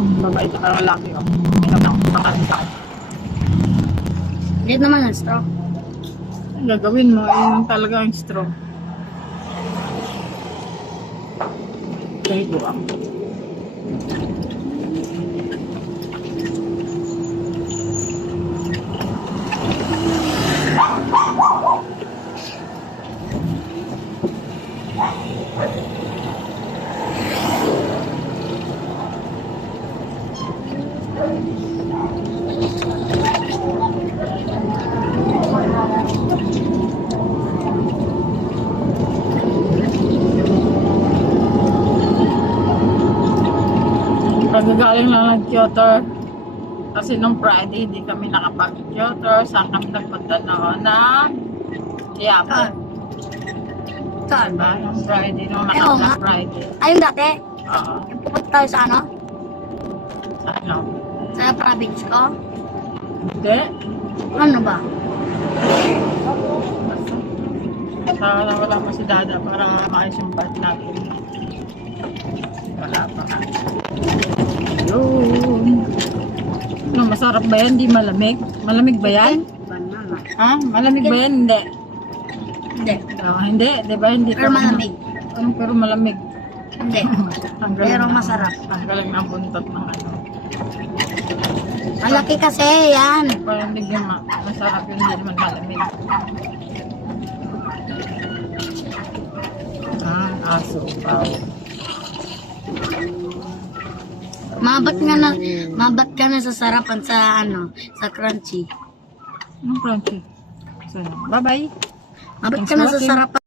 Babae sa lalaki, oh. Ito na, makakita. Hindi naman ang straw. Ang gagawin mo, yun talaga ang straw. Okay, buwang. Pagagaling lang ng Kyoto. Kasi nung Friday, hindi kami nakapag-Kyoto. Saan kami nagpunta noon na Quiapo. Saan? Diba? Nung Friday, nung oo nakapag nga. Friday. Ayun dati, Oo. yung pupunta tayo sa ano? Sa ano? Sa province ko? Hindi. Ano ba? Basta wala mo si Dada para maayos yung bad natin. Wala pa. Yun. Ano, masarap ba yan? Di malamig? Malamig ba yan? Banana. Ha? Malamig ba yan? Hindi. Hindi. Hindi. Di ba? Hindi. Pero malamig. Pero malamig. Hindi. Pero masarap. Ang galing ng buntot ng ano. Malaki kasi yan. Malamig yung masarap yun. Hindi naman malamig. Aso. Wow. Mabat ka na sa sarapan sa ano, sa crunchy. Anong crunchy? Sana. Bye-bye. Mabat ka na sa sarapan.